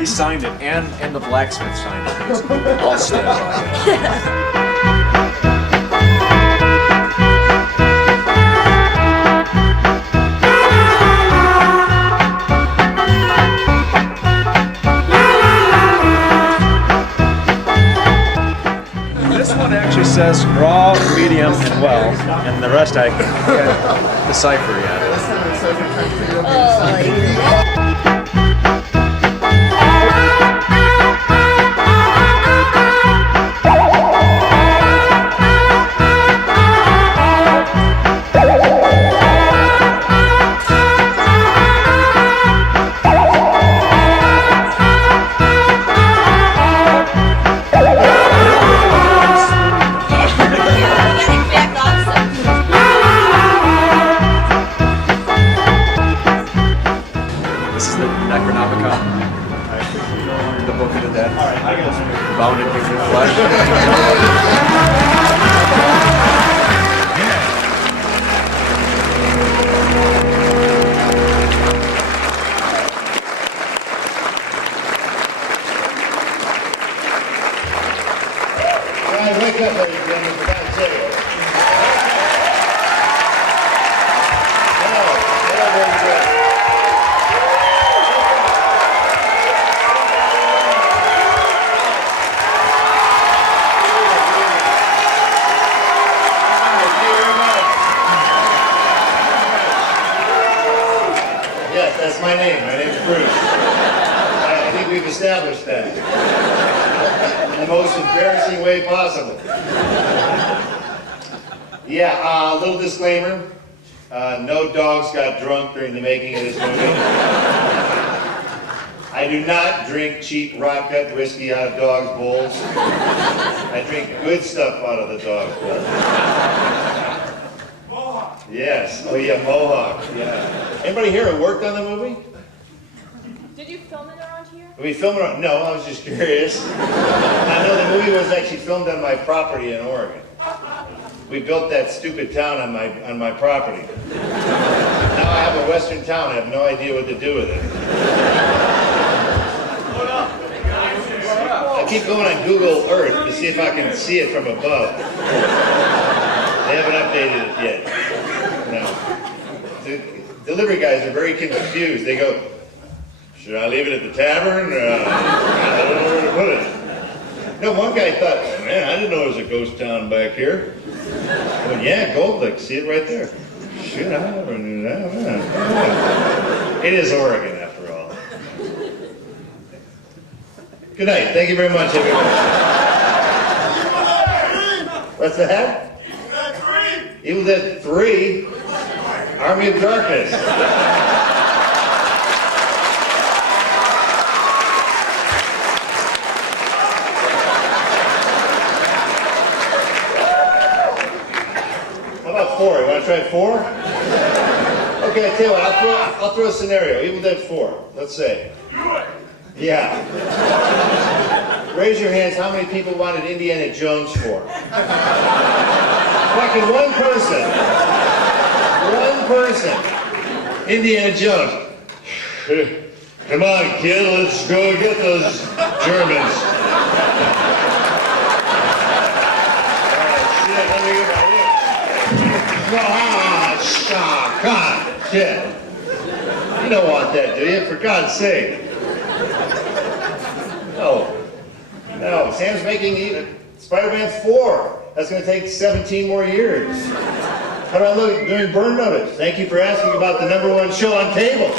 He signed it, and the blacksmith signed it. He's all set by it. This one actually says raw, medium, and well, and the rest I can't decipher yet. The Book of the Dead. Bound in human flesh. Ryan, wake up, ladies and gentlemen, for God's sake. Yes, that's my name. My name's Bruce. I think we've established that. In the most embarrassing way possible. Yeah, a little disclaimer. No dogs got drunk during the making of this movie. I do not drink cheap rock-cut whiskey out of dogs' bowls. I drink good stuff out of the dog's bowl. Yes. Oh yeah, Mohawk. Yeah. Anybody here who worked on the movie? Did you film it around here? Did we film it on? No, I was just curious. I know the movie was actually filmed on my property in Oregon. We built that stupid town on my property. Now I have a western town. I have no idea what to do with it. I keep going on Google Earth to see if I can see it from above. They haven't updated it yet. No. The delivery guys are very confused. They go, should I leave it at the tavern? I don't know where to put it. No, one guy thought, man, I didn't know there was a ghost town back here. Well, yeah, Gold Lake, see it right there. Shit, I never knew that. It is Oregon, after all. Good night. Thank you very much, everyone. What's that? Evil Dead 3, Army of Darkness. How about 4? You want to try 4? Okay, I tell you what, I'll throw a scenario. Evil Dead 4, let's say. Do it! Yeah. Raise your hands, how many people wanted Indiana Jones 4? Fucking one person. One person. Indiana Jones. Come on, kid, let's go get those Germans. Shit, let me get my shit. You don't want that, do you? For God's sake. No. No, Sam's making Spider-Man 4. That's going to take 17 more years. How do I look during Burn Notice? Thank you for asking about the #1 show on cable.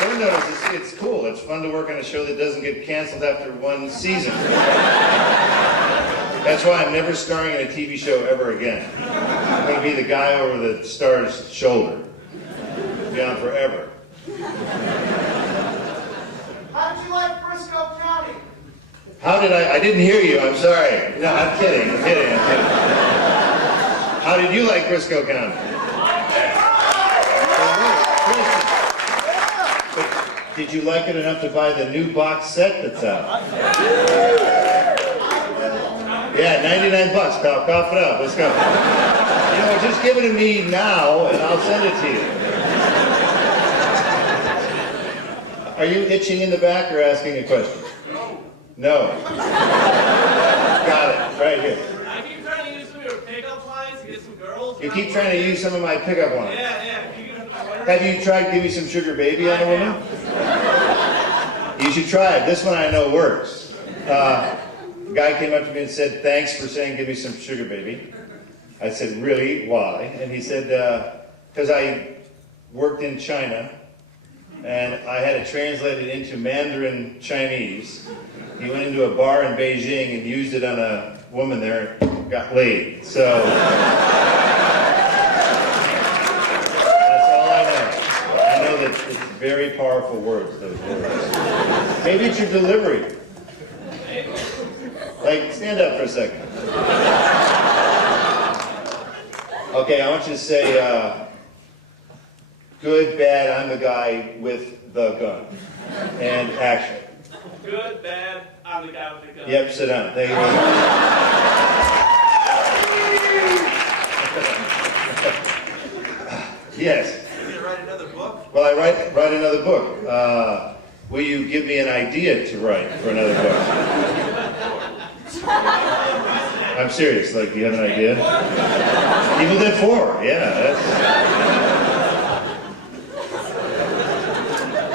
Burn Notice, it's cool. It's fun to work on a show that doesn't get canceled after one season. That's why I'm never starring in a TV show ever again. I'm going to be the guy over the star's shoulder. Be on forever. How did you like Briscoe County? How did I didn't hear you, I'm sorry. No, I'm kidding. How did you like Briscoe County? But did you like it enough to buy the new box set that's out? Yeah, 99 bucks, pal. Cough it up. Let's go. You know, just give it to me now, and I'll send it to you. Are you itching in the back or asking a question? No. Got it. Right here. I keep trying to use some of your pickup lines to get some girls. You keep trying to use some of my pickup lines. Yeah. Can you get Have you tried Give Me Some Sugar Baby on a woman? You should try it. This one I know works. A guy came up to me and said, thanks for saying Give Me Some Sugar Baby. I said, really? Why? And he said, because I worked in China and I had it translated into Mandarin Chinese. He went into a bar in Beijing and used it on a woman there and got laid. So that's all I know. I know that it's very powerful words, those words. Maybe it's your delivery. Like, stand up for a second. Okay, I want you to say, good, bad, I'm the guy with the gun. And action. Good, bad, I'm the guy with the gun. Yep, sit down. Thank you very much. Yes. You're gonna write another book? Well, I write another book. Will you give me an idea to write for another book? I'm serious. Like, do you have an idea? Evil Dead 4. Yeah, that's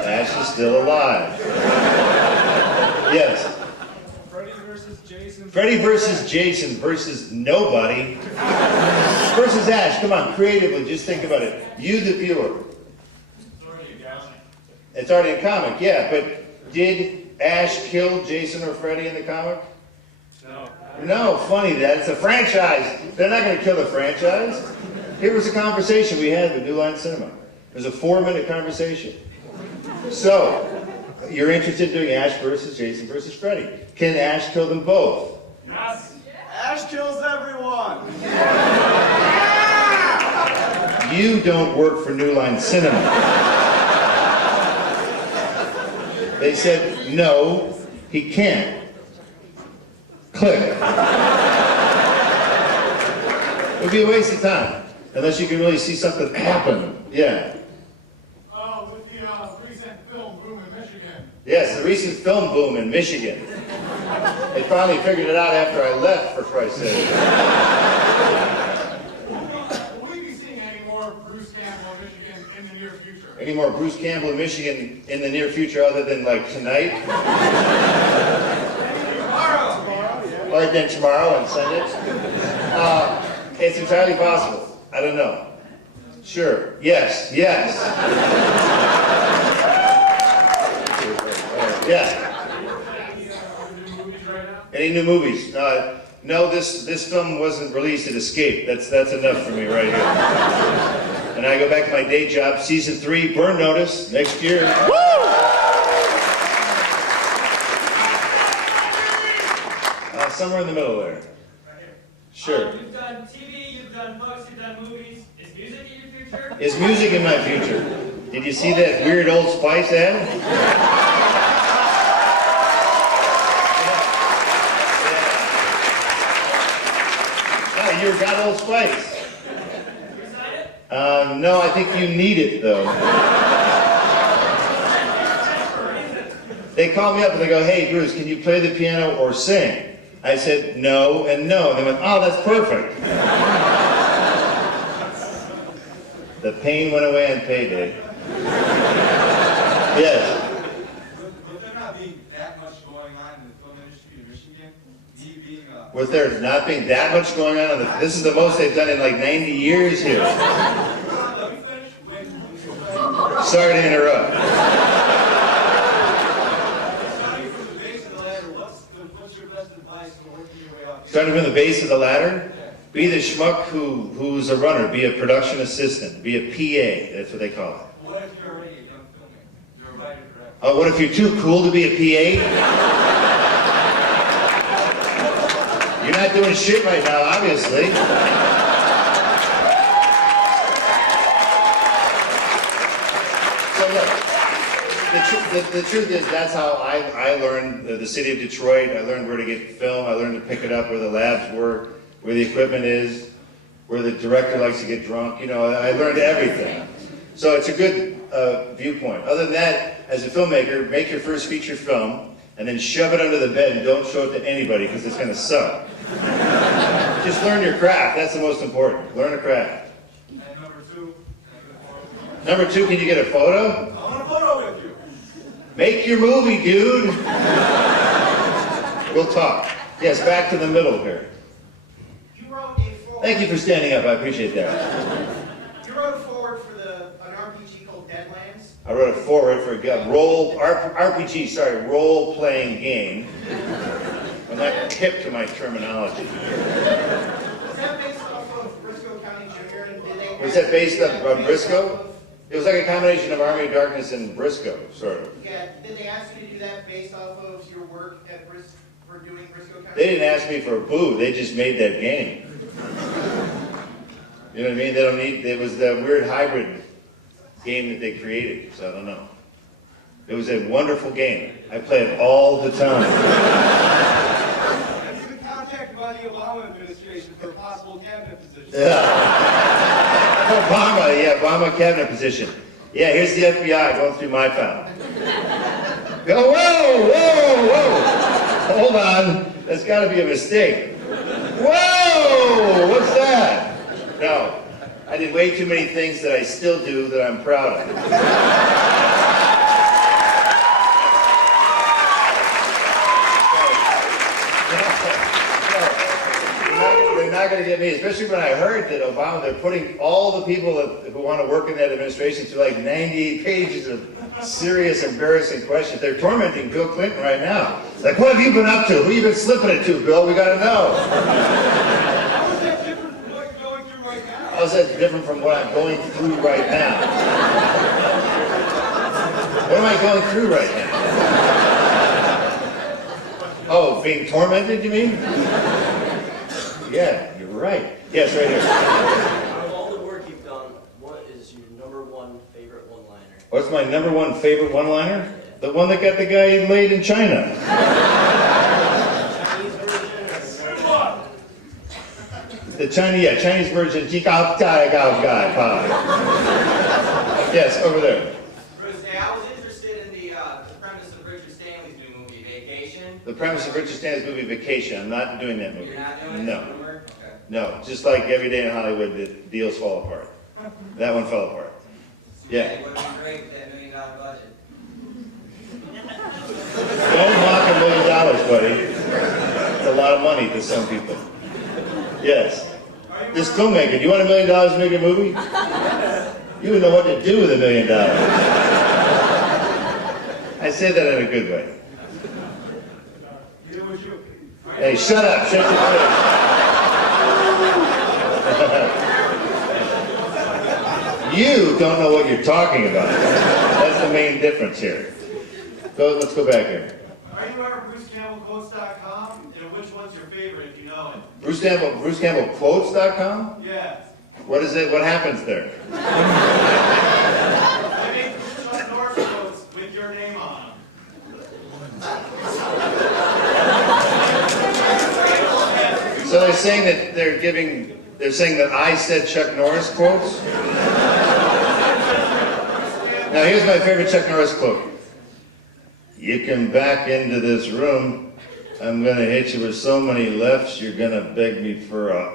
Ash is still alive. Yes. Freddy versus Jason. Freddy versus Jason versus nobody versus Ash. Come on, creatively, just think about it. You, the viewer. It's already in comic, yeah, but did Ash kill Jason or Freddy in the comic? No. No, funny that. It's a franchise. They're not going to kill the franchise. Here was a conversation we had with New Line Cinema. It was a 4-minute conversation. So, you're interested in doing Ash versus Jason versus Freddy. Can Ash kill them both? Yes. Ash kills everyone. You don't work for New Line Cinema. They said, no, he can't. Click. It would be a waste of time, unless you can really see something happen. Yeah. With the recent film boom in Michigan. Yes, the recent film boom in Michigan. They finally figured it out after I left, for Christ's sake. Will we be seeing any more Bruce Campbell in Michigan in the near future? Any more Bruce Campbell in Michigan in the near future other than, like, tonight? Or then tomorrow and Sunday? It's entirely possible. I don't know. Sure. Yes. Yes. Yeah. Any new movies? No, this film wasn't released. It escaped. That's enough for me right here. And I go back to my day job. Season 3, Burn Notice, next year. Woo! Somewhere in the middle there. Sure. You've done TV, you've done books, you've done movies. Is music in your future? Is music in my future? Did you see that weird Old Spice ad? Oh, you got Old Spice. No, I think you need it though. They call me up and they go, hey Bruce, can you play the piano or sing? I said no and no. And they went, oh, that's perfect. The pain went away on payday. Yes. With there not being that much going on in the film industry in Michigan, me being a... With there not being that much going on, this is the most they've done in like 90 years here. Let me finish. Sorry to interrupt. Starting from the base of the ladder, what's your best advice for working your way up? Starting from the base of the ladder, be the schmuck who's a runner, be a production assistant, be a PA, that's what they call it. What if you're already a young filmmaker? You're a writer, director. Oh, what if you're too cool to be a PA? You're not doing shit right now, obviously. So look, the truth is, that's how I learned the city of Detroit. I learned where to get film. I learned to pick it up where the labs were, where the equipment is, where the director likes to get drunk. You know, I learned everything. So it's a good viewpoint. Other than that, as a filmmaker, make your first feature film and then shove it under the bed and don't show it to anybody because it's going to suck. Just learn your craft. That's the most important. Learn a craft. And number two, Number two, can you get a photo? I want a photo with you. Make your movie, dude. We'll talk. Yes, back to the middle here. You wrote a forward. Thank you for standing up. I appreciate that. You wrote a forward for an RPG called Deadlands. I wrote a forward for a role-playing game. I'm not hip to my terminology. Was that based off of Briscoe County Jr.? And did they Was that based on Briscoe? It was like a combination of Army of Darkness and Briscoe, sort of. Yeah, did they ask you to do that based off of your work at for doing Briscoe County? They didn't ask me for a boo. They just made that game. You know what I mean? They don't need. It was the weird hybrid game that they created. So I don't know. It was a wonderful game. I play it all the time. Have you been contacted by the Obama administration for a possible cabinet position? Yeah. Obama cabinet position. Yeah, here's the FBI going through my file. Go, whoa, whoa, whoa. Hold on. That's got to be a mistake. Whoa, what's that? No, I did way too many things that I still do that I'm proud of. They're not going to get me, especially when I heard that Obama, they're putting all the people who want to work in that administration through like 98 pages of serious, embarrassing questions. They're tormenting Bill Clinton right now. Like, what have you been up to? Who you been slipping it to, Bill? We got to know. How is that different from what you're going through right now? How's that different from what I'm going through right now? What am I going through right now? Oh, being tormented, you mean? Yeah, you're right. Yes, right here. Out of all the work you've done, what is your number one favorite one-liner? What's my number one favorite one-liner? The one that got the guy laid in China. Chinese version or The Chinese version. Yes, over there. Bruce, hey, I was interested in the premise of Richard Stanley's new movie, Vacation. The premise of Richard Stanley's movie Vacation. I'm not doing that movie. You're not doing it? No. Okay. No, just like every day in Hollywood, the deals fall apart. That one fell apart. Yeah. It would have been great with that $1 million budget. Don't mock $1 million, buddy. It's a lot of money to some people. Yes. This filmmaker, do you want $1 million to make a movie? You would know what to do with $1 million. I say that in a good way. Hey, shut up. Shut your face. You don't know what you're talking about. That's the main difference here. Let's go back here. Are you ever BruceCampbellQuotes.com? And which one's your favorite if you know it? BruceCampbellQuotes.com? Yeah. What is it? What happens there? I make Chuck Norris quotes with your name on them. So they're saying that they're saying that I said Chuck Norris quotes? Now here's my favorite Chuck Norris quote. You come back into this room, I'm gonna hit you with so many lefts, you're gonna beg me for a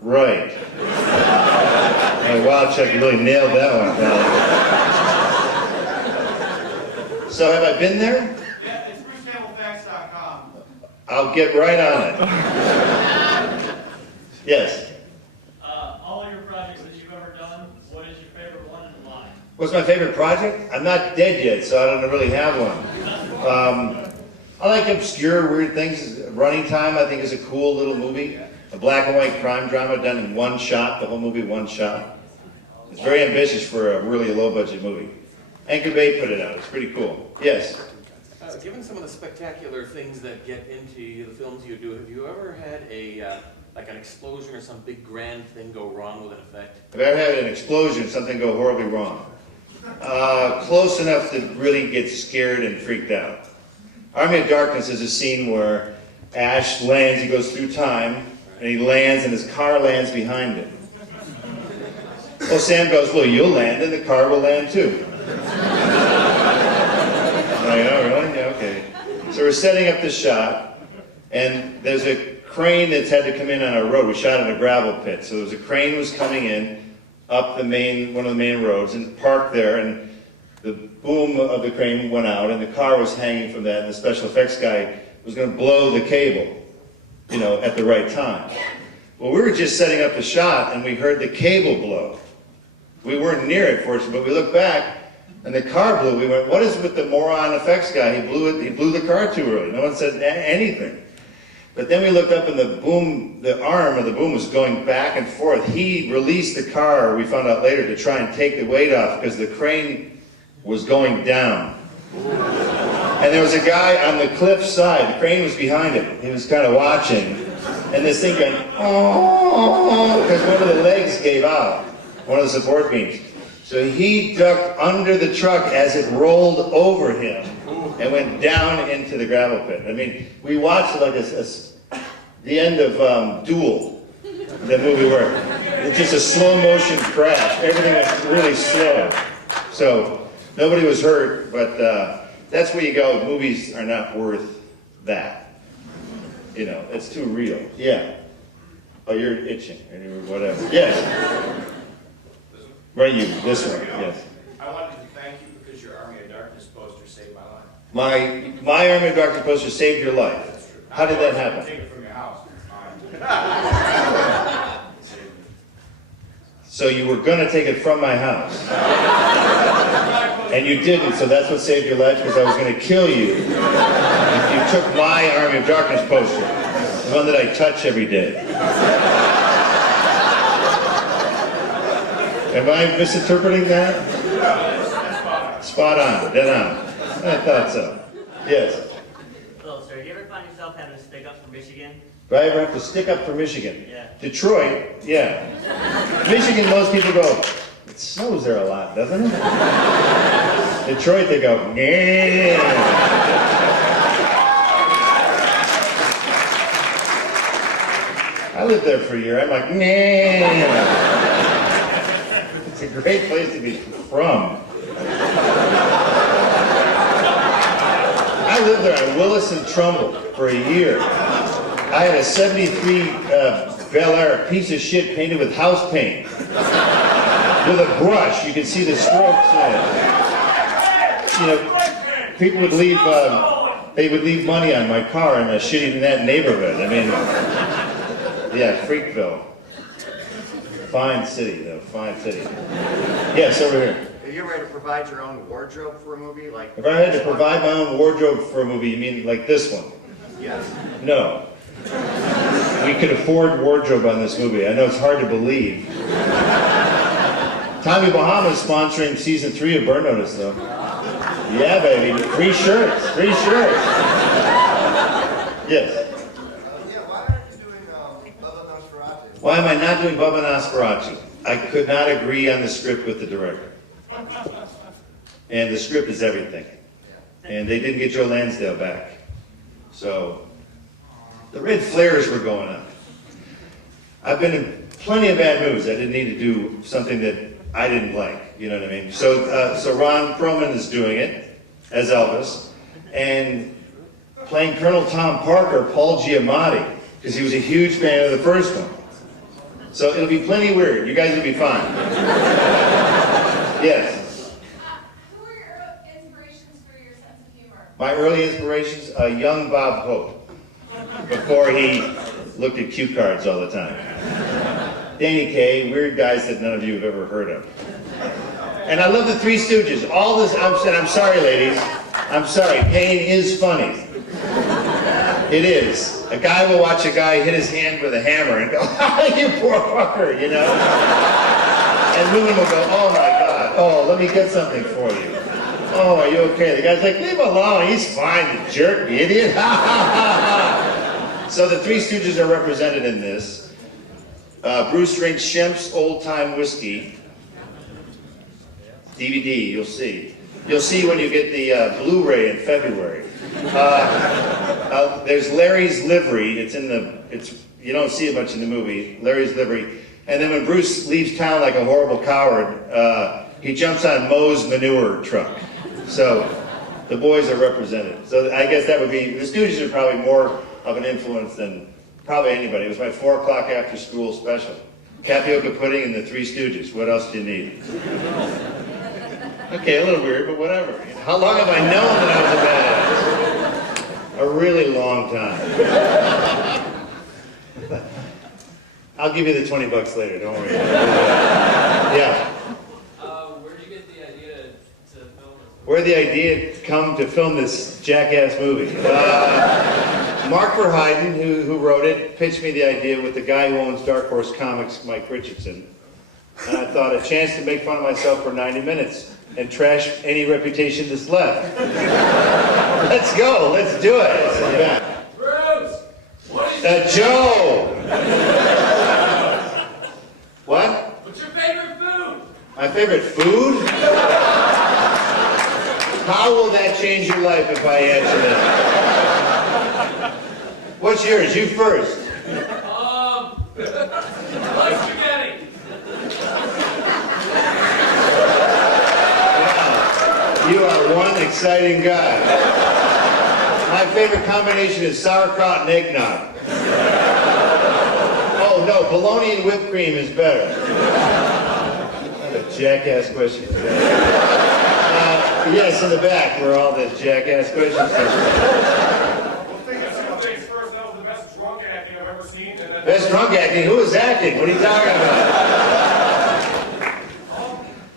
right. Hey, wow, Chuck, you really nailed that one, pal. So have I been there? Yeah, it's BruceCampbellFacts.com. I'll get right on it. Yes. All your projects that you've ever done, what is your favorite one and why? What's my favorite project? I'm not dead yet, so I don't really have one. I like obscure, weird things. Running Time, I think, is a cool little movie. A black and white crime drama done in one shot, the whole movie one shot. It's very ambitious for a really low-budget movie. Anchor Bay put it out. It's pretty cool. Yes? Given some of the spectacular things that get into the films you do, have you ever had like an explosion or some big grand thing go wrong with an effect? Have I ever had an explosion, something go horribly wrong? Close enough to really get scared and freaked out. Army of Darkness is a scene where Ash lands, he goes through time, and he lands and his car lands behind him. Well, Sam goes, well, you'll land and the car will land too. I'm like, oh, really? Yeah, okay. So we're setting up the shot, and there's a crane that's had to come in on our road. We shot in a gravel pit, so there was a crane was coming in up the main, one of the main roads, and parked there, and the boom of the crane went out, and the car was hanging from that, and the special effects guy was going to blow the cable, you know, at the right time. Well, we were just setting up the shot, and we heard the cable blow. We weren't near it, fortunately, but we looked back, and the car blew. We went, what is with the moron effects guy? He blew the car too early. No one said anything. But then we looked up, and the boom, the arm of the boom was going back and forth. He released the car, we found out later, to try and take the weight off, because the crane was going down. And there was a guy on the cliff side. The crane was behind him. He was kind of watching. And this thing went, oh, because one of the legs gave out, one of the support beams. So he ducked under the truck as it rolled over him and went down into the gravel pit. I mean, we watched like the end of Duel, the movie where it's just a slow motion crash. Everything was really slow. So nobody was hurt, but that's where you go. Movies are not worth that. You know, it's too real. Yeah. Oh, you're itching or whatever. Yes. Right, you. This one. Yes. I wanted to thank you because your Army of Darkness poster saved my life. My Army of Darkness poster saved your life. That's true. How did that happen? Take it from your house. So you were going to take it from my house. And you didn't, so that's what saved your life, because I was going to kill you if you took my Army of Darkness poster, the one that I touch every day. Am I misinterpreting that? Spot on, dead on. I thought so. Yes. Hello, sir. Do you ever find yourself having to stick up for Michigan? Do I ever have to stick up for Michigan? Yeah. Detroit, yeah. Michigan, most people go, it snows there a lot, doesn't it? Detroit, they go, yeah. I lived there for a year. I'm like, nah. It's a great place to be from. I lived there on Willis and Trumbull for a year. I had a 73 Bel Air piece of shit painted with house paint. With a brush, you could see the strokes in it. You know, people would leave, they would leave money on my car in in that neighborhood. I mean, yeah, Freakville. Fine city, though, fine city. Yes, over here. Have you ever had to provide your own wardrobe for a movie? Like, if I had to provide my own wardrobe for a movie, you mean like this one? Yes. No. We could afford wardrobe on this movie. I know it's hard to believe. Tommy Bahama's sponsoring season 3 of Burn Notice, though. Yeah, baby. Free shirts. Free shirts. Yes. Why am I not doing Bubba Nosferatu? I could not agree on the script with the director. And the script is everything. And they didn't get Joe Lansdale back. So, the red flares were going up. I've been in plenty of bad movies. I didn't need to do something that I didn't like. You know what I mean? So Ron Perlman is doing it as Elvis. And playing Colonel Tom Parker, Paul Giamatti, because he was a huge fan of the first one. So it'll be plenty weird. You guys will be fine. Yes. Who were your inspirations for your sense of humor? My early inspirations, young Bob Hope, before he looked at cue cards all the time. Danny Kaye, weird guys that none of you have ever heard of. And I love the Three Stooges. All this, I'm sorry, ladies. I'm sorry. Pain is funny. It is. A guy will watch a guy hit his hand with a hammer and go, you poor fucker, you know? And women will go, oh my God, oh, let me get something for you. Oh, are you okay? The guy's like, leave him alone, he's fine, you jerk, you idiot. So the Three Stooges are represented in this. Bruce drinks Shemp's Old Time Whiskey. DVD, you'll see. You'll see when you get the Blu-ray in February. There's Larry's Livery. You don't see it much in the movie, Larry's Livery. And then when Bruce leaves town like a horrible coward, he jumps on Moe's manure truck. So the boys are represented. So I guess that would be, the Stooges are probably more of an influence than probably anybody. It was my 4 o'clock after school special. Tapioca pudding and the Three Stooges. What else do you need? Okay, a little weird, but whatever. How long have I known that I was a badass? A really long time. I'll give you the $20 later, don't worry. Yeah. Where did you get the idea to film this? Where did the idea come to film this jackass movie? Mark Verheiden, who wrote it, pitched me the idea with the guy who owns Dark Horse Comics, Mike Richardson. And I thought, a chance to make fun of myself for 90 minutes and trash any reputation that's left. Let's go, let's do it. Yeah. Bruce! What is Joe! What? What's your favorite food? My favorite food? How will that change your life if I answer that? What's yours? You first. Like spaghetti. Wow. You are one exciting guy. My favorite combination is sauerkraut and eggnog. Oh no, bologna and whipped cream is better. What a jackass question. Yes, in the back, where all the jackass questions are. Best drunk acting? Who is acting? What are you talking about?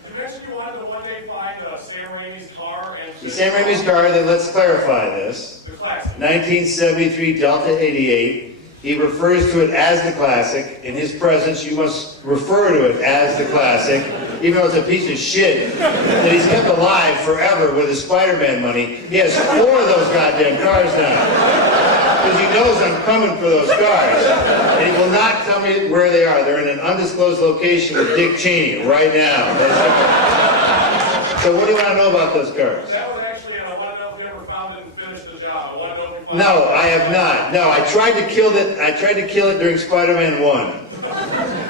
You mentioned you wanted to one day find Sam Raimi's car and... Sam Raimi's car, then let's clarify this. The classic. 1973 Delta 88. He refers to it as the classic. In his presence, you must refer to it as the classic, even though it's a piece of shit that he's kept alive forever with his Spider-Man money. He has 4 of those goddamn cars now. Because he knows I'm coming for those cars. And he will not tell me where they are. They're in an undisclosed location with Dick Cheney right now. So what do you want to know about those cars? That was actually, I want to know if you ever found it and finished the job. I want to know if you found No, I have not. No, I tried to kill it during Spider-Man 1.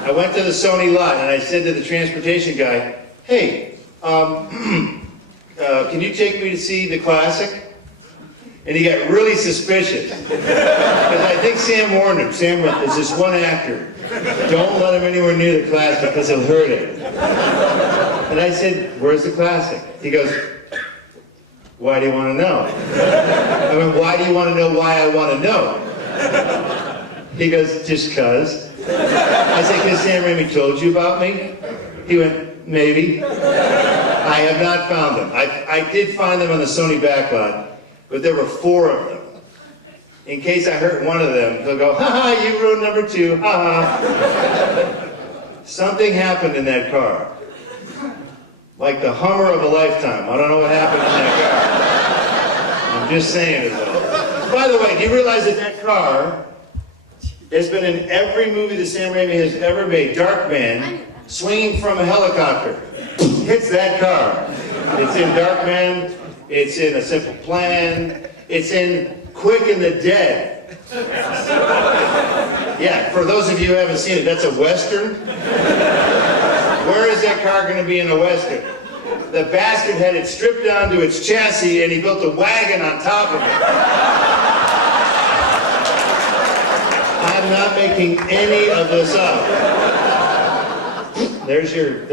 I went to the Sony lot and I said to the transportation guy, hey, can you take me to see the classic? And he got really suspicious. Because I think Sam warned him. Sam went, there's this one actor. Don't let him anywhere near the classic because he'll hurt it. And I said, where's the classic? He goes, why do you want to know? I went, why do you want to know why I want to know? He goes, just cuz. I said, because Sam Raimi told you about me? He went, maybe. I have not found them. I did find them on the Sony backlot, but there were 4 of them. In case I hurt one of them, they'll go, ha-ha, you ruined number 2, ha-ha. Something happened in that car. Like the Hummer of a lifetime. I don't know what happened in that car. I'm just saying it though. By the way, do you realize that that car has been in every movie that Sam Raimi has ever made? Darkman, swinging from a helicopter, hits that car. It's in Darkman, it's in A Simple Plan, it's in Quick and the Dead. Yeah, for those of you who haven't seen it, that's a Western. Where is that car going to be in a Western? The bastard had it stripped down to its chassis and he built a wagon on top of it. I'm not making any of this up. There's your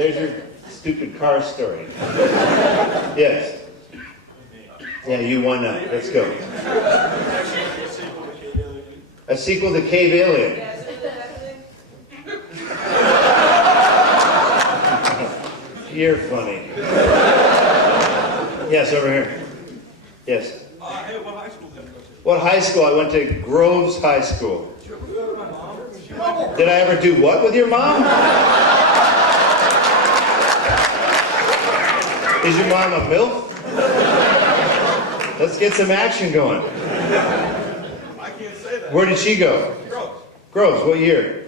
stupid car story. Yes. Yeah, you won that. Let's go. A sequel to Cave Alien. You're funny. Yes, over here. Yes. Hey, what high school did you go to? What high school? I went to Groves High School. Did I ever do what with your mom? Is your mom a MILF? Let's get some action going. I can't say that. Where did she go? Gross. Groves, what year?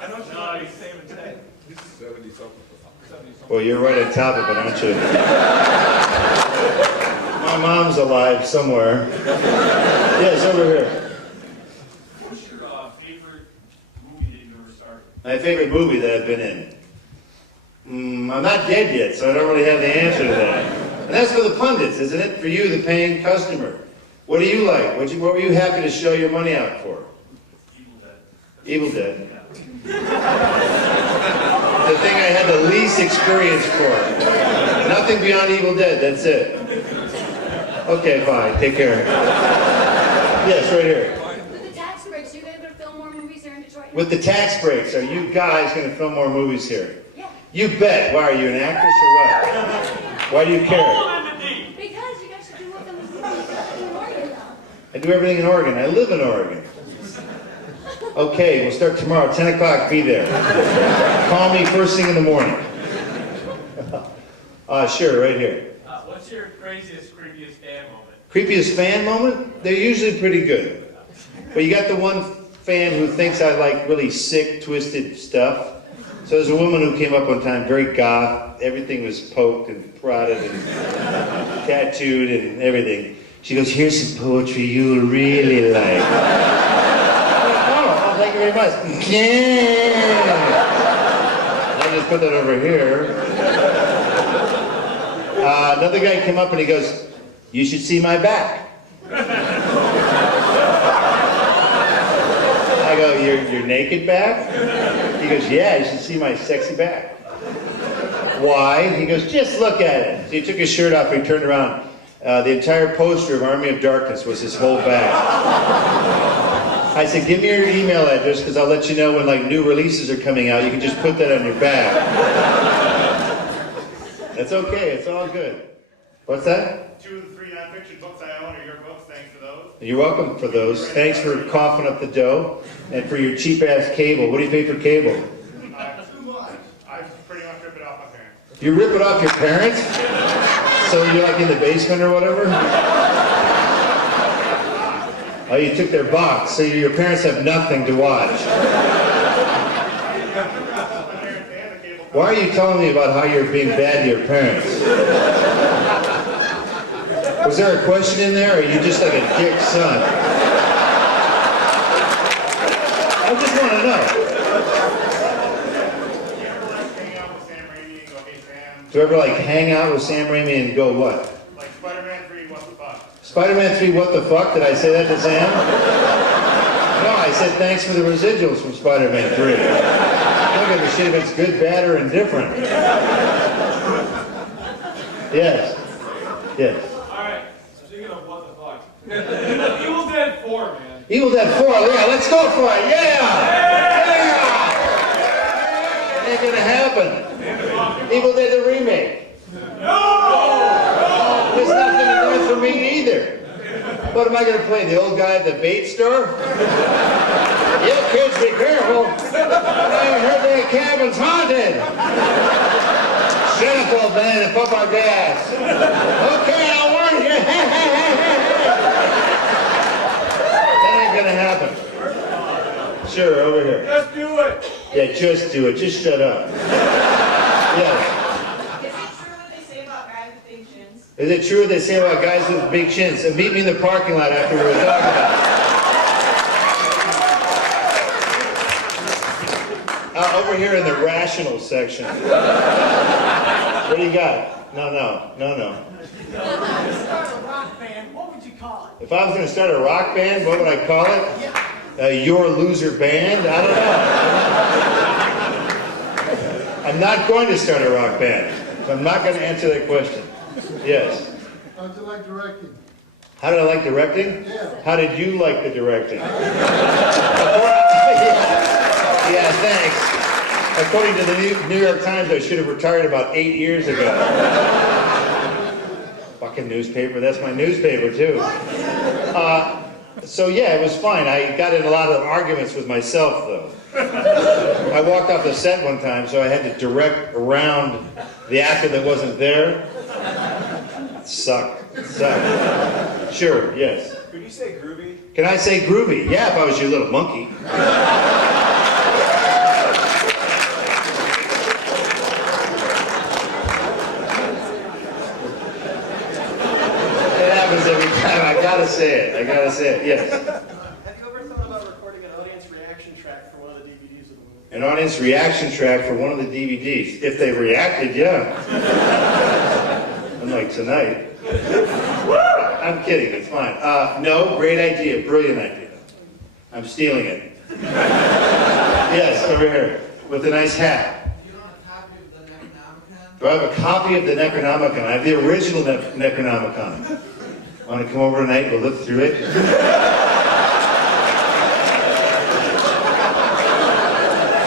I know she's not the same in 10. 70 something. Well, you're right on top of it, aren't you? My mom's alive somewhere. Yes, over here. What's your favorite movie that you ever started? My favorite movie that I've been in. I'm not dead yet, so I don't really have the answer to that. And that's for the pundits, isn't it? For you, the paying customer. What do you like? What were you happy to show your money out for? Evil Dead. The thing I had the least experience for. Nothing beyond Evil Dead, that's it. Okay, fine, take care. Yes, right here. With the tax breaks, are you able to film more movies here in Detroit? With the tax breaks, are you guys going to film more movies here? Yeah. You bet. Why, are you an actress or what? Why do you care? Because you guys should do what the movies in Oregon now. I do everything in Oregon. I live in Oregon. Okay, we'll start tomorrow, 10 o'clock, be there. Call me first thing in the morning. Sure, right here. What's your craziest, creepiest fan moment? Creepiest fan moment? They're usually pretty good. But you got the one fan who thinks I like really sick, twisted stuff. So there's a woman who came up one time, very goth. Everything was poked and prodded and tattooed and everything. She goes, here's some poetry you'll really like. Oh, thank you very much. Yeah. I just put that over here. Another guy came up and he goes, you should see my back. I go, your naked back? He goes, yeah, you should see my sexy back. Why? He goes, just look at it. So he took his shirt off and he turned around. The entire poster of Army of Darkness was his whole back. I said, give me your email address because I'll let you know when like new releases are coming out. You can just put that on your back. That's okay, it's all good. What's that? 2 of the 3 nonfiction books I own are your books. Thanks for those. You're welcome for those. Thanks for coughing up the dough and for your cheap-ass cable. What do you pay for cable? Too much. I pretty much rip it off my parents. You rip it off your parents? So you're like in the basement or whatever? Oh, you took their box, so your parents have nothing to watch. Why are you telling me about how you're being bad to your parents? Was there a question in there, or are you just like a dick son? I just want to know. Do you ever like hang out with Sam Raimi and go what? Like Spider-Man 3, what the fuck? Spider-Man 3, what the fuck? Did I say that to Sam? No, I said thanks for the residuals from Spider-Man 3. Look at the shit if it's good, bad, or indifferent. Yes. Yes. Alright, speaking of what the fuck. Evil Dead 4, man. Evil Dead 4, yeah, let's go for it, yeah! Yeah! Ain't gonna happen. Evil Dead the remake. No! There's nothing in there for me either. What am I gonna play, the old guy at the bait store? You kids be careful. I heard their cabin's haunted. Shut up, old man, and pump our gas. Okay, I'll warn you. That ain't gonna happen. Sure, over here. Just do it! Yeah, just do it. Just shut up. Yes. Is it true what they say about guys with big chins? Is it true what they say about guys with big chins? Meet me in the parking lot after we were talking about it. Over here in the rational section. What do you got? No. If I was to start a rock band, what would you call it? If I was going to start a rock band, what would I call it? Your Loser Band? I don't know. I'm not going to start a rock band. So I'm not going to answer that question. Yes. How'd you like directing? How did I like directing? Yeah. How did you like the directing? Yeah, thanks. According to the New York Times, I should have retired about 8 years ago. Fucking newspaper. That's my newspaper, too. So, yeah, it was fine. I got in a lot of arguments with myself, though. I walked off the set one time, so I had to direct around the actor that wasn't there. It sucked. It sucked. Sure, yes. Could you say groovy? Can I say groovy? Yeah, if I was your little monkey. gotta say it. I gotta say it. Yes. Have you ever thought about recording an audience reaction track for one of the DVDs of the movie? An audience reaction track for one of the DVDs. If they reacted, yeah. Unlike tonight. I'm kidding, it's fine. No, great idea, brilliant idea. I'm stealing it. Yes, over here, with a nice hat. Do I have a copy of the Necronomicon? I have the original Necronomicon. Want to come over tonight and we'll look through it?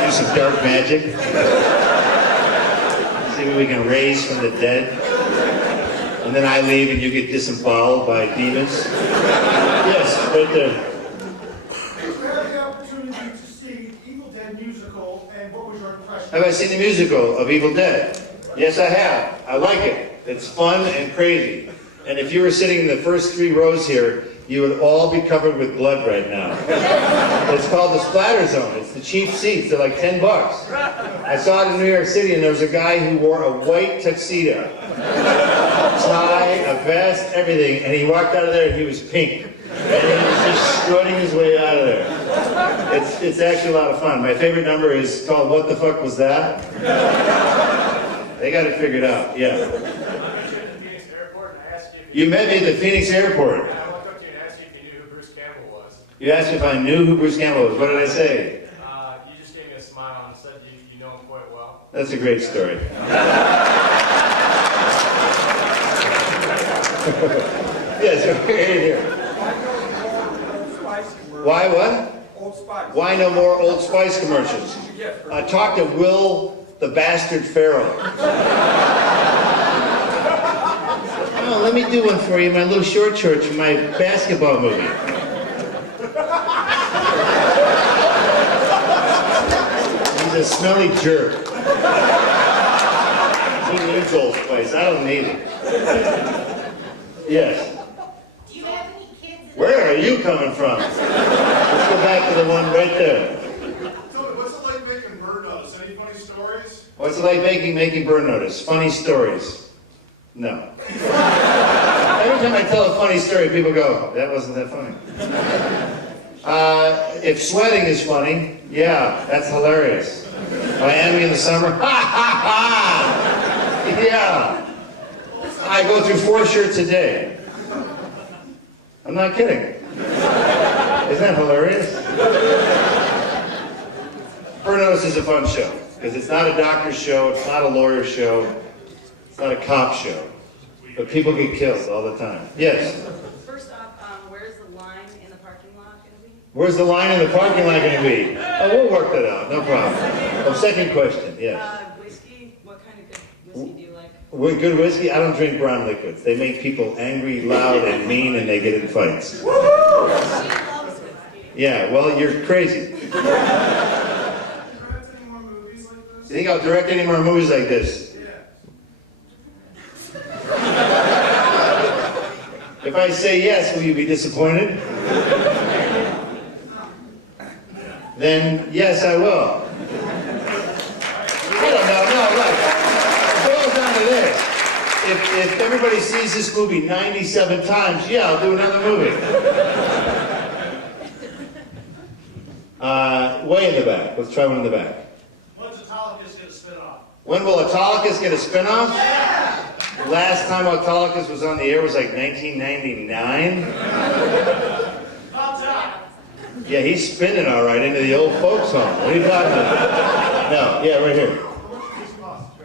Do some dark magic. See what we can raise from the dead. And then I leave and you get disemboweled by demons. Yes, right there. You had the opportunity to see Evil Dead musical, and what was your impression? Have I seen the musical of Evil Dead? Yes, I have. I like it. It's fun and crazy. And if you were sitting in the first 3 rows here, you would all be covered with blood right now. It's called the Splatter Zone. It's the cheap seats. They're like $10. I saw it in New York City, and there was a guy who wore a white tuxedo. Tie, a vest, everything. And he walked out of there and he was pink. And he was just strutting his way out of there. It's actually a lot of fun. My favorite number is called What the Fuck Was That? They got it figured out, yeah. You met me at the Phoenix airport. I walked up to you and asked you if you knew who Bruce Campbell was. You asked me if I knew who Bruce Campbell was. What did I say? You just gave me a smile and said you know him quite well. That's a great story. Yes, right here. Why what? Old Spice. Why no more Old Spice commercials? Talk to Will the Bastard Ferrell. Oh, let me do one for you, my little short shorts from my basketball movie. He's a smelly jerk. He needs Old Spice. I don't need it. Yes. Do you have any kids? Where are you coming from? Let's go back to the one right there. What's it like making bird notice? Any funny stories? What's it like making Burn Notice? Funny stories? No. Every time I tell a funny story, people go, that wasn't that funny. If sweating is funny, yeah, that's hilarious. Miami in the summer, ha ha ha! Yeah. I go through 4 shirts a day. I'm not kidding. Isn't that hilarious? Burn Notice is a fun show, because it's not a doctor's show, it's not a lawyer's show, it's not a cop show. But people get killed all the time. Yes? First off, where's the line in the parking lot going to be? Where's the line in the parking lot going to be? Oh, we'll work that out, no problem. Oh, second question, yes. Whiskey, what kind of good whiskey do you like? With good whiskey, I don't drink brown liquids. They make people angry, loud, and mean, and they get in fights. She loves whiskey. Yeah, well, you're crazy. You think I'll direct any more movies like this? If I say yes, will you be disappointed? Then yes, I will. I don't know, no, look. It boils down to this. If everybody sees this movie 97 times, yeah, I'll do another movie. Way in the back. Let's try one in the back. When's Autolycus get a spin-off? When will Autolycus get a spin-off? Yeah! The last time Autolycus was on the air was like 1999. Yeah, he's spinning all right into the old folks home. What are you talking about? No, yeah, right here.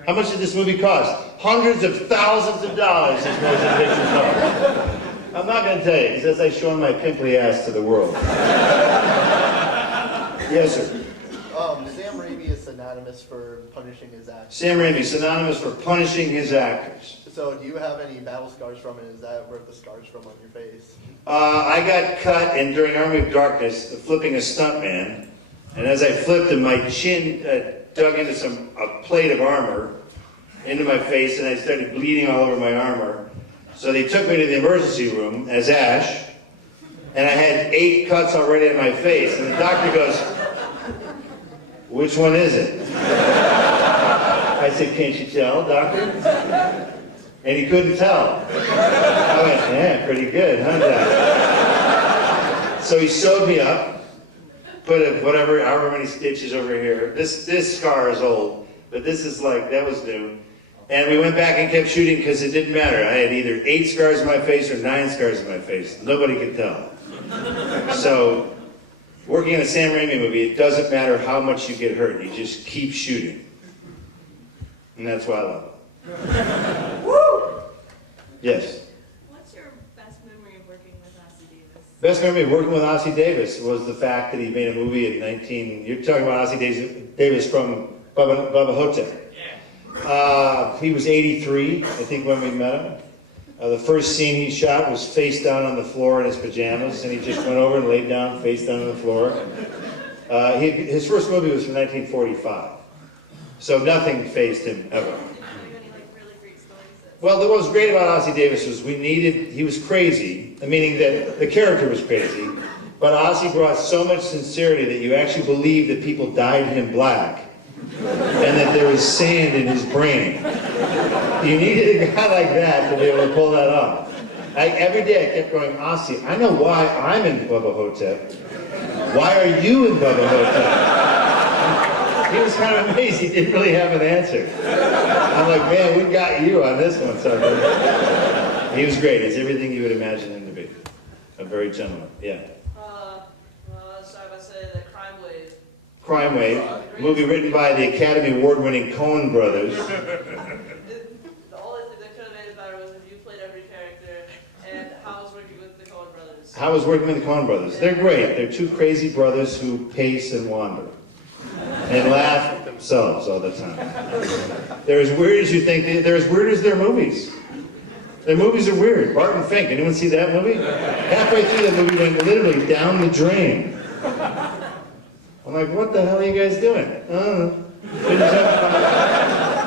How much did this movie cost? Hundreds of thousands of dollars this motion picture cost. I'm not going to tell you, because as I've shown my pimply ass to the world. Yes, sir. Sam Raimi is synonymous for punishing his actors. Sam Raimi, synonymous for punishing his actors. So do you have any battle scars from it? Is that where the scars from on your face? I got cut during Army of Darkness flipping a stuntman, and as I flipped him, my chin dug into a plate of armor into my face, and I started bleeding all over my armor. So they took me to the emergency room as Ash, and I had 8 cuts already on my face, and the doctor goes, "Which one is it?" I said, "Can't you tell, doctor?" And he couldn't tell. I went, yeah, pretty good, huh, Dad? So he sewed me up, put whatever, however many stitches over here. This scar is old, but this is like, that was new. And we went back and kept shooting because it didn't matter. I had either 8 scars on my face or 9 scars on my face. Nobody could tell. So, working in a Sam Raimi movie, it doesn't matter how much you get hurt. You just keep shooting. And that's why I love it. Woo! Yes? What's your best memory of working with Ossie Davis? Best memory of working with Ossie Davis was the fact that he made a movie in you're talking about Ossie Davis from Bubba Hotep. He was 83, I think, when we met him. The first scene he shot was face down on the floor in his pajamas, and he just went over and laid down, face down on the floor. His first movie was from 1945, so nothing fazed him ever. Well, what was great about Ossie Davis was he was crazy, meaning that the character was crazy, but Ossie brought so much sincerity that you actually believed that people dyed him black, and that there was sand in his brain. You needed a guy like that to be able to pull that off. Every day I kept going, Ossie, I know why I'm in Bubba Hotep. Why are you in Bubba Hotep? He was kind of amazed. He didn't really have an answer. I'm like, man, we got you on this one, sucker. He was great. It's everything you would imagine him to be. A very gentleman. Yeah. So I would say the Crime Wave. Crime Wave, a movie written by the Academy Award-winning Coen brothers. The only thing that could have made it better was if you played every character, and how was working with the Coen brothers. How was working with the Coen brothers? They're great. They're two crazy brothers who pace and wander and laugh at themselves all the time. They're as weird as you think. They're as weird as their movies. Their movies are weird. Bart and Fink. Anyone see that movie? Halfway through that movie went literally down the drain. I'm like, what the hell are you guys doing? I don't know.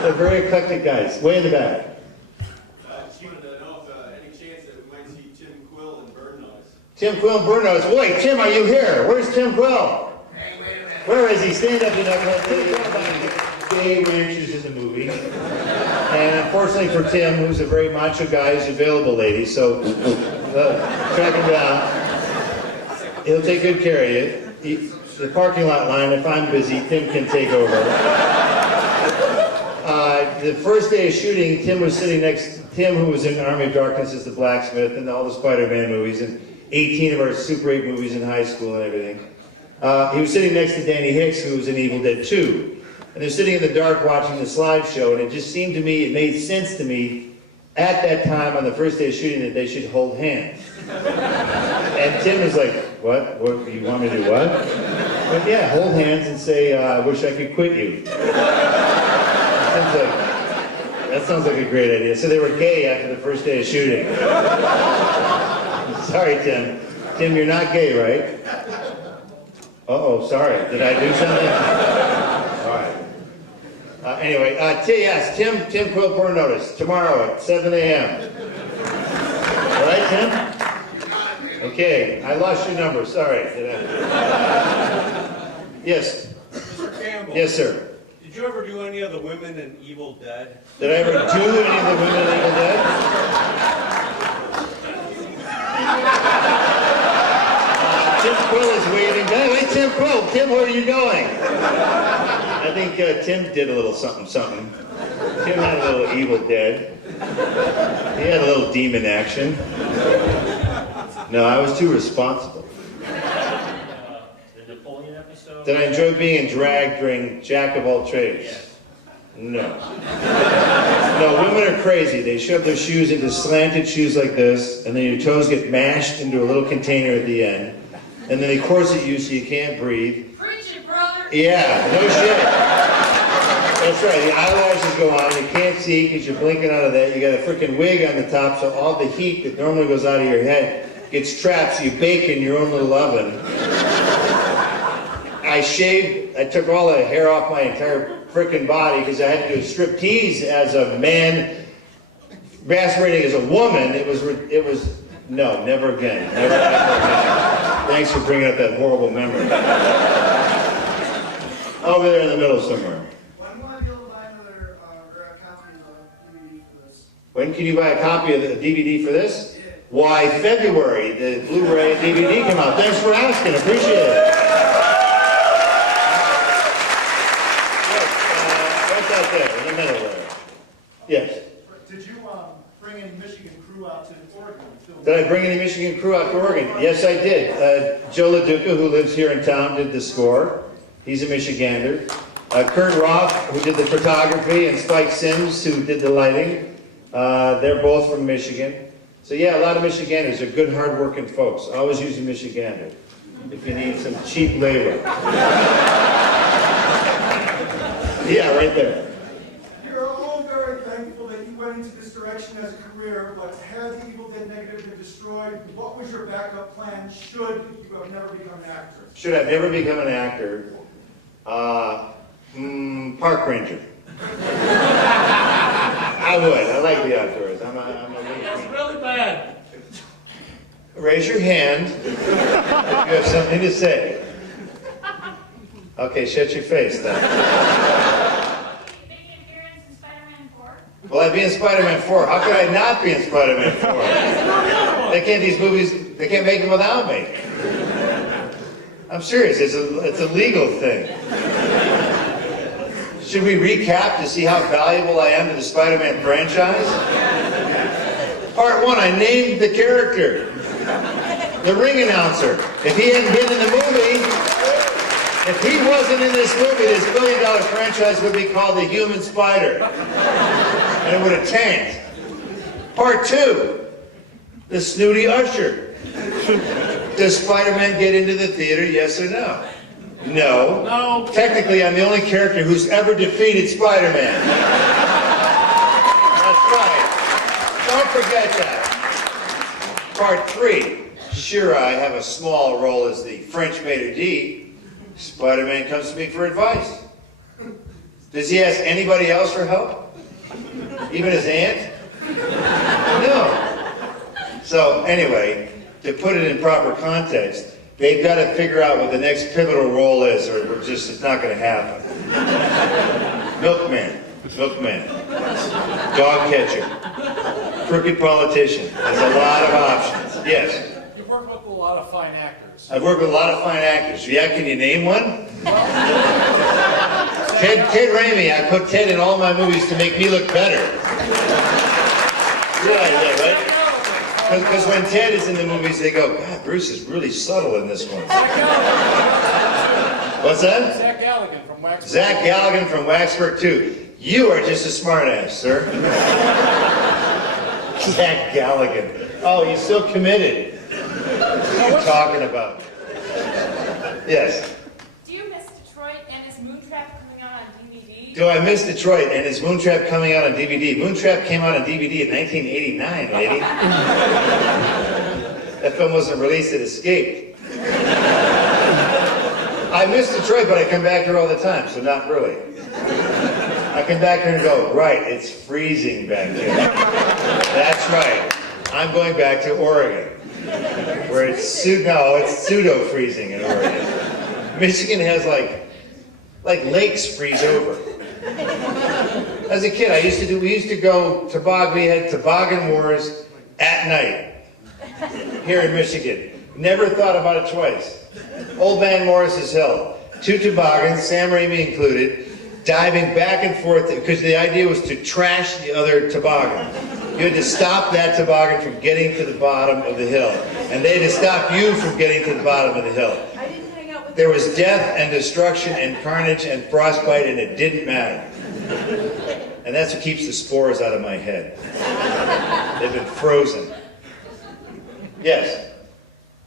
They're very eclectic guys. Way in the back. She wanted to know if any chance that we might see Tim Quill and Burn Notice. Tim Quill and Burn Notice. Wait, Tim, are you here? Where's Tim Quill? Hey, wait a minute. Where is he? Stand up, you know. Tim Quill gay ranches in the movie. And unfortunately for Tim, who's a very macho guy, he's available, ladies, so track him down. He'll take good care of you. The parking lot line, if I'm busy, Tim can take over. The first day of shooting, Tim was sitting next to Tim, who was in Army of Darkness as the blacksmith and all the Spider-Man movies and 18 of our Super 8 movies in high school and everything. He was sitting next to Danny Hicks, who was in Evil Dead 2. And they're sitting in the dark watching the slideshow, and it just seemed to me, it made sense to me at that time on the first day of shooting that they should hold hands. And Tim was like, what? You want me to do what? But yeah, hold hands and say, I wish I could quit you. That sounds like a great idea. So they were gay after the first day of shooting. Sorry, Tim. Tim, you're not gay, right? Uh-oh, sorry. Did I do something? All right. Anyway, yes, Tim Quill Burn Notice, tomorrow at 7 a.m. All right, Tim? Okay, I lost your number, sorry. Yes? Mr. Campbell. Yes, sir. Did you ever do any of the women in Evil Dead? Did I ever do any of the women in Evil Dead? Tim Quill is waving. Hey, Tim Quill. Tim, where are you going? I think Tim did a little something. Tim had a little Evil Dead. He had a little demon action. No, I was too responsible. The Napoleon episode? Did I enjoy being in drag during Jack of all trades? Yes. No. No, women are crazy. They shove their shoes into slanted shoes like this, and then your toes get mashed into a little container at the end, and then they corset you so you can't breathe. Preach it, brother. Yeah, no shit. That's right, the eyelashes go on, you can't see because you're blinking out of that. You got a freaking wig on the top, so all the heat that normally goes out of your head gets trapped, so you bake in your own little oven. I took all the hair off my entire frickin' body because I had to do a strip tease as a man, masquerading as a woman. It was, no, never again. Never again. Thanks for bringing up that horrible memory. Over there in the middle somewhere. Well, I'm going to be able to buy another copy of the DVD for this. When can you buy a copy of the DVD for this? Why, February. The Blu-ray and DVD come out. Thanks for asking. Appreciate it. Right out there, in the middle there. Yes. Did you bring any Michigan crew out to Oregon? Did I bring any Michigan crew out to Oregon? Yes, I did. Joe LaDuca, who lives here in town, did the score. He's a Michigander. Kurt Roth, who did the photography, and Spike Sims, who did the lighting. They're both from Michigan. So yeah, a lot of Michiganders. They're good, hard-working folks. Always use a Michigander if you need some cheap labor. Yeah, right there. You're all very thankful that you went into this direction as a career, but had the Evil Dead negative been destroyed, what was your backup plan should you have never become an actor? Should I've never become an actor? Park ranger. I would. I like the outdoors. I'm a It's really bad. Raise your hand if you have something to say. Okay, shut your face then. Make an appearance in Spider-Man 4? Will I be in Spider-Man 4? How could I not be in Spider-Man 4? These movies, they can't make them without me. I'm serious, it's a legal thing. Should we recap to see how valuable I am to the Spider-Man franchise? Part 1, I named the character. The ring announcer. If he hadn't been in the movie, if he wasn't in this movie, this billion-dollar franchise would be called The Human Spider. And it would have tanked. Part 2, the snooty usher. Does Spider-Man get into the theater, yes or no? No. No. Technically, I'm the only character who's ever defeated Spider-Man. That's right. Don't forget that. Part 3. Sure, I have a small role as the French maitre d'. Spider-Man comes to me for advice. Does he ask anybody else for help? Even his aunt? No. So, anyway, to put it in proper context, they've got to figure out what the next pivotal role is, or it's not going to happen. Milkman. Dog catcher. Crooked politician. There's a lot of options. Yes. You've worked with a lot of fine actors. I've worked with a lot of fine actors. Yeah, can you name one? Ted Raimi. I put Ted in all my movies to make me look better. You realize that, right? Because when Ted is in the movies, they go, God, Bruce is really subtle in this one. What's that? Zach Galligan from Waxburg. Zach Galligan from Waxburg 2. You are just a smartass, sir. Zach Galligan. Oh, he's so committed. What are you talking about? Yes. Do you miss Detroit and is Moontrap coming out on DVD? Do I miss Detroit and is Moontrap coming out on DVD? Moontrap came out on DVD in 1989, lady. That film wasn't released, it escaped. I miss Detroit, but I come back here all the time, so not really. I come back here and go, right, it's freezing back here. That's right. I'm going back to Oregon, where it's pseudo-freezing in Oregon. Michigan has like lakes freeze over. As a kid, we used to go toboggan. We had toboggan wars at night here in Michigan. Never thought about it twice. Old Man Morris's Hill, 2 toboggans, Sam Raimi included, diving back and forth because the idea was to trash the other toboggan. You had to stop that toboggan from getting to the bottom of the hill, and they had to stop you from getting to the bottom of the hill. There was death and destruction and carnage and frostbite, and it didn't matter. And that's what keeps the spores out of my head. They've been frozen. Yes?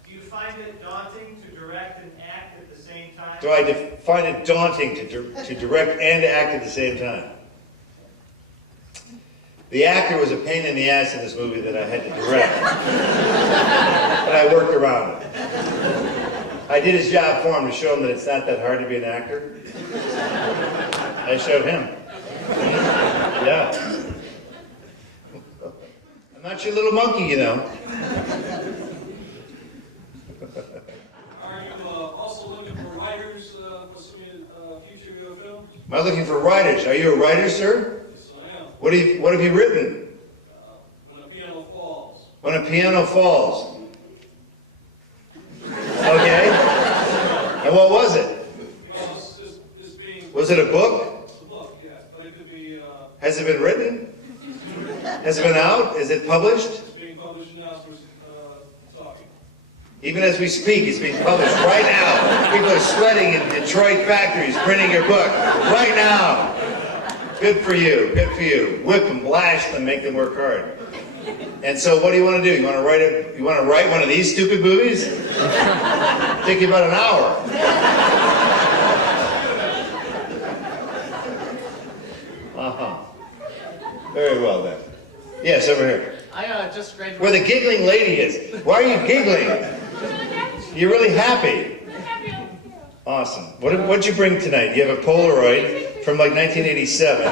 Do you find it daunting to direct and act at the same time? Do I find it daunting to direct and act at the same time? The actor was a pain in the ass in this movie that I had to direct. But I worked around it. I did his job for him to show him that it's not that hard to be an actor. I showed him. Yeah. I'm not your little monkey, you know. Are you also looking for writers for some future films? Am I looking for writers? Are you a writer, sir? Yes, I am. What have you written? When a piano falls. Okay? And what was it? Well, it's being, Was it a book? it's a book, yeah, but it could be, Has it been written? Has it been out? Is it published? it's being published now, so we're talking. Even as we speak, it's being published right now. People are sweating in Detroit factories, printing your book right now. Good for you, good for you. Whip them, blast them, make them work hard. And so what do you want to do? You want to write one of these stupid movies? Take you about an hour. Uh-huh. Very well then. Yes, over here. I just graduated. Where the giggling lady is. Why are you giggling? You're really happy. Awesome. What'd you bring tonight? You have a Polaroid from like 1987.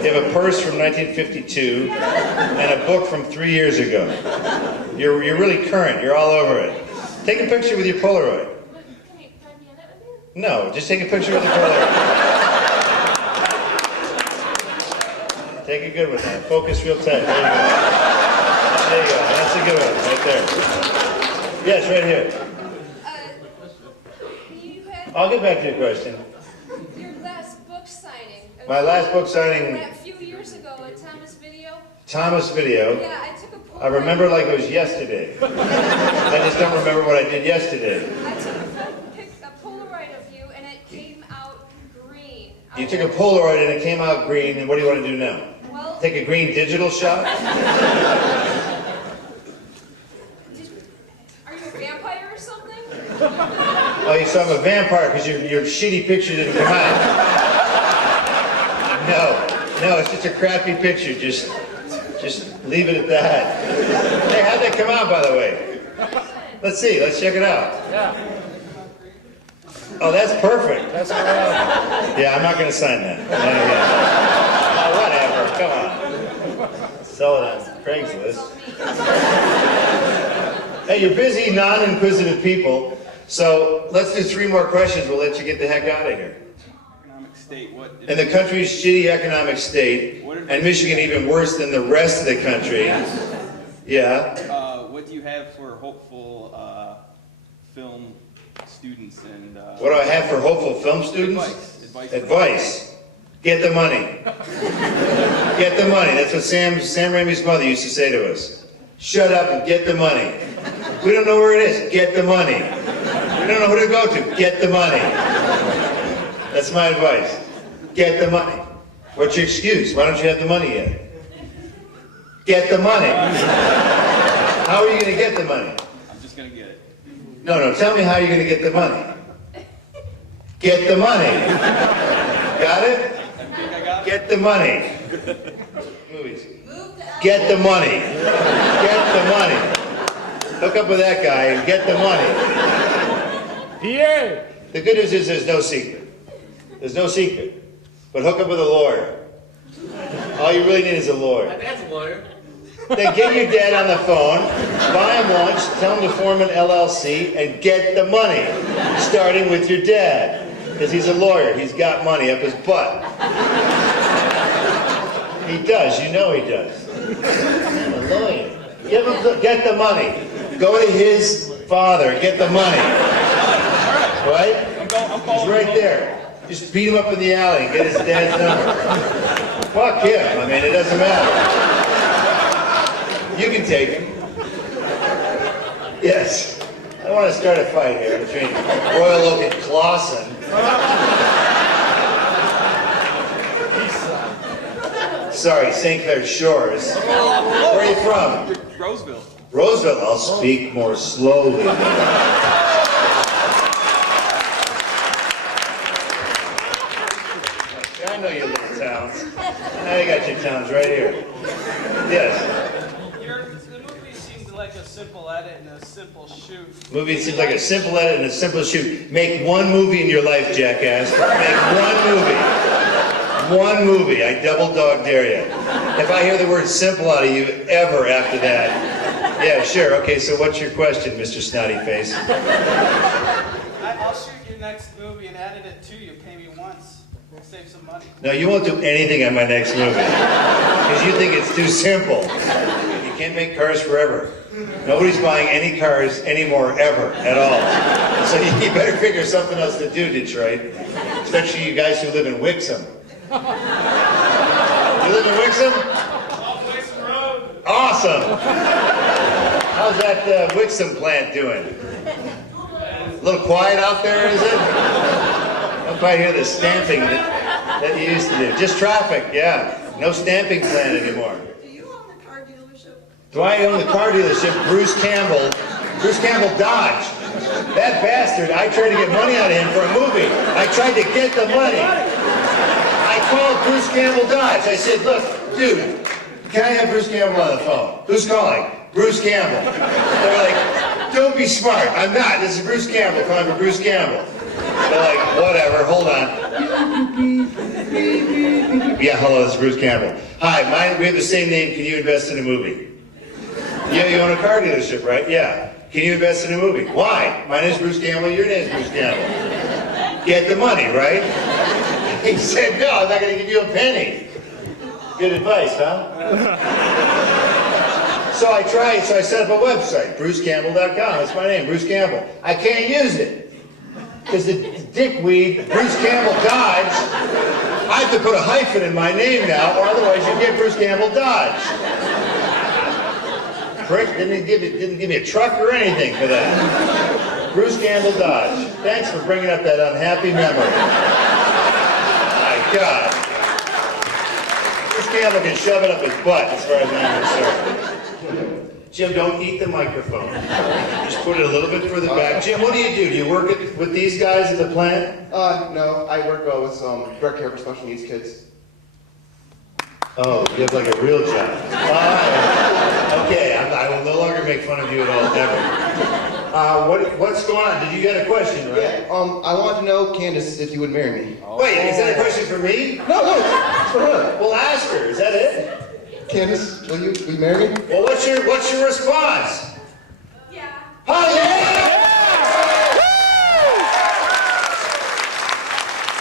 You have a purse from 1952, and a book from 3 years ago. You're really current. You're all over it. Take a picture with your Polaroid. No, just take a picture with your Polaroid. Take a good one now. Focus real tight. There you go. That's a good one, right there. Yes, right here. I'll get back to your question. Your last book signing. My last book signing. A few years ago at Thomas Video. Thomas Video. Yeah, I took a Polaroid. I remember like it was yesterday. I just don't remember what I did yesterday. I took a Polaroid of you and it came out green. You took a Polaroid and it came out green, and what do you want to do now? Well, take a green digital shot? Are you a vampire or something? Oh, you saw I'm a vampire because your shitty picture didn't come out. No, it's just a crappy picture. Just leave it at that. Hey, how'd that come out, by the way? Let's see. Let's check it out. Yeah. Oh, that's perfect. That's all right. Yeah, I'm not going to sign that. Oh, whatever. Come on. Sell it on Craigslist. Hey, you're busy, non-inquisitive people. So let's do 3 more questions. We'll let you get the heck out of here. Economic state, what? In the country's shitty economic state, and Michigan even worse than the rest of the country. Yeah. What do you have for hopeful film students and? What do I have for hopeful film students? Advice. Get the money. Get the money. That's what Sam Raimi's mother used to say to us. Shut up and get the money. We don't know where it is. Get the money. We don't know who to go to. Get the money. That's my advice. Get the money. What's your excuse? Why don't you have the money yet? Get the money. How are you going to get the money? I'm just going to get it. No, tell me how you're going to get the money. Get the money. Got it? I think I got it. Get the money. Movies. Get the money. Get the money. Hook up with that guy and get the money. Yeah. The good news is there's no secret. There's no secret. But hook up with a lawyer. All you really need is a lawyer. My dad's a lawyer. Then get your dad on the phone, buy him lunch, tell him to form an LLC, and get the money. Starting with your dad. Because he's a lawyer. He's got money up his butt. He does. You know he does. A lawyer. Get the money. Go to his father. Get the money. Right? He's right there. Just beat him up in the alley and get his dad's number. Fuck him. I mean, it doesn't matter. You can take him. Yes. I don't want to start a fight here between Royal Oak and Clausen. Sorry, St. Clair Shores. Where are you from? Roseville. Roseville. I'll speak more slowly. I know your little towns. Now you got your towns right here. Yes. The movie seemed like a simple edit and a simple shoot. Movie seems like a simple edit and a simple shoot. Make one movie in your life, jackass. Make one movie. One movie. I double dog dare you. If I hear the word simple out of you ever after that, yeah, sure. Okay, so what's your question, Mr. Snotty Face? I'll shoot your next movie and edit it to you. Pay me once. Save some money. No, you won't do anything on my next movie. Because you think it's too simple. You can't make cars forever. Nobody's buying any cars anymore, ever, at all. So you better figure something else to do, Detroit. Especially you guys who live in Wixom. You live in Wixom? Off Wixom Road. Awesome! How's that Wixom plant doing? A little quiet out there, is it? I don't quite hear the stamping that you used to do. Just traffic, yeah. No stamping plant anymore. Do you own the car dealership? Do I own the car dealership? Bruce Campbell Dodge. That bastard, I tried to get money out of him for a movie. I tried to get the money. I called Bruce Campbell Dodge. I said, look, dude, can I have Bruce Campbell on the phone? Who's calling? Bruce Campbell. They're like, don't be smart. I'm not. This is Bruce Campbell calling for Bruce Campbell. They're like, whatever, hold on. Yeah, hello, this is Bruce Campbell. Hi, we have the same name. Can you invest in a movie? Yeah, you own a car dealership, right? Yeah. Can you invest in a movie? Why? My name's Bruce Campbell, your name's Bruce Campbell. Get the money, right? He said, no, I'm not going to give you a penny. Good advice, huh? So I tried, so I set up a website, brucecampbell.com. That's my name, Bruce Campbell. I can't use it. Because the dickweed, Bruce Campbell Dodge, I have to put a hyphen in my name now, or otherwise you get Bruce Campbell Dodge. Prick didn't give me a truck or anything for that. Bruce Campbell Dodge. Thanks for bringing up that unhappy memory. My God. Bruce Campbell can shove it up his butt as far as I'm concerned. Jim, don't eat the microphone. Just put it a little bit further back. Jim, what do? Do you work with these guys at the plant? No, I work with direct care for special needs kids. Oh, you have like a real job. Okay, I will no longer make fun of you at all, ever. What's going on? Did you get a question, right? Yeah, I want to know, Candace, if you would marry me. Wait, is that a question for me? No, it's for her. Well, ask her. Is that it? Candace, will you marry me? Well, what's your response? Yeah. Oh, yeah!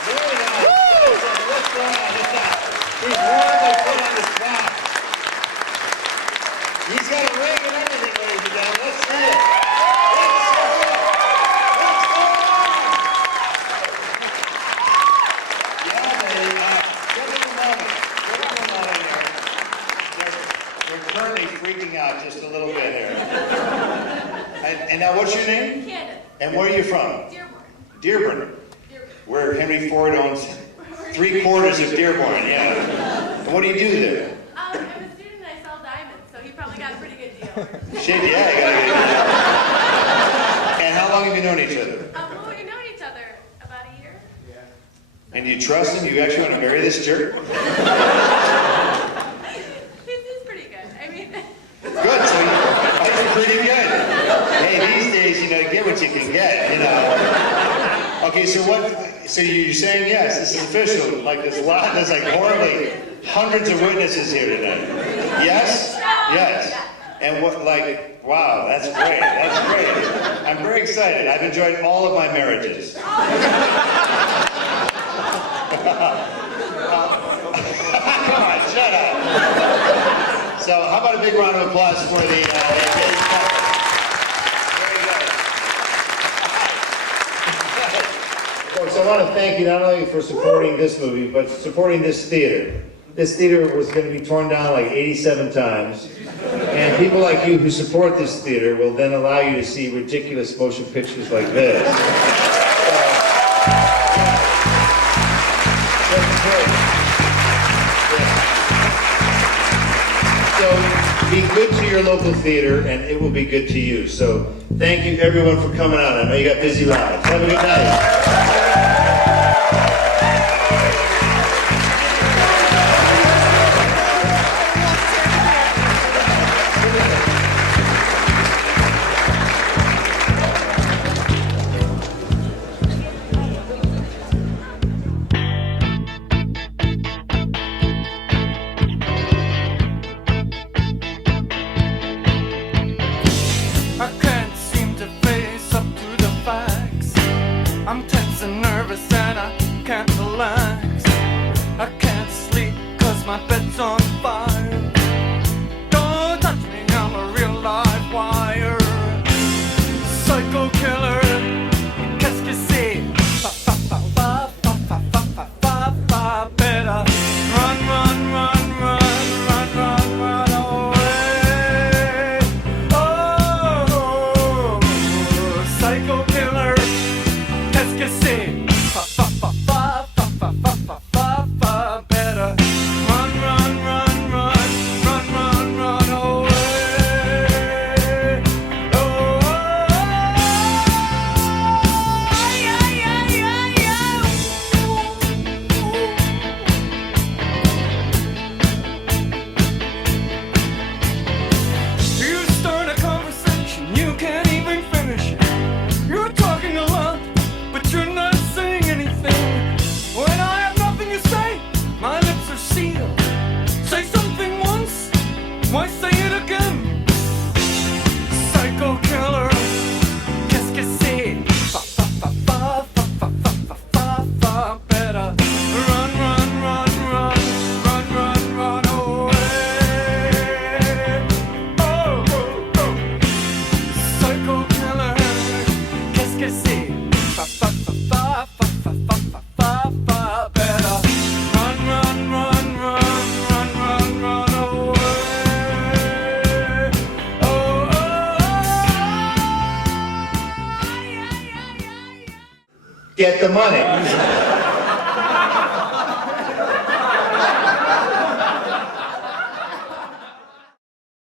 Very nice. What's going on? He's horribly put on the spot. He's got a ring and everything, ladies and gentlemen. Let's see it. Yeah, baby. Give him a moment. Give him a moment here. We're currently freaking out just a little bit here. And now, what's your name? Candace. And where are you from? Dearborn. Dearborn. Where Henry Ford owns 3/4 of Dearborn, yeah. And what do you do there? I'm a student and I sell diamonds, so he probably got a pretty good deal. Shit, yeah, you got a good deal. And how long have you known each other? Well, we've known each other about a year. And do you trust him? You actually want to marry this jerk? This is pretty good. I mean... Good, so you're pretty good. Hey, these days, you know, get what you can get, you know. Okay, so you're saying yes, this is official. Like there's like horribly hundreds of witnesses here tonight. Yes? Yes. And what, like, wow, that's great. That's great. I'm very excited. I've enjoyed all of my marriages. Come on, shut up. So how about a big round of applause for the engaged couple? Very good. Folks, I want to thank you not only for supporting this movie, but supporting this theater. This theater was going to be torn down like 87 times. And people like you who support this theater will then allow you to see ridiculous motion pictures like this. So be good to your local theater and it will be good to you. So thank you everyone for coming out. I know you got busy lives. Have a good night. I can't seem to face up to the facts. I'm tensing killer, qu'est-ce que c'est? Better run, run, run, run, run, run, run away. Oh, psycho killer, qu'est-ce que c'est? Better run, run, run, run, run, run, run away. Oh, you start a conversation, you can't even finish it. You're talking a lot, but you're not saying anything. When I have nothing to say, my lips are sealed. Say something once, why say it again? Psycho killer, qu'est-ce que c'est? Better run, run, run, run, run, run, run away. Oh, oh, oh. Psycho killer, qu'est-ce que c'est? Better run, run, run, run, run, run, run away. Oh, oh, Get the money.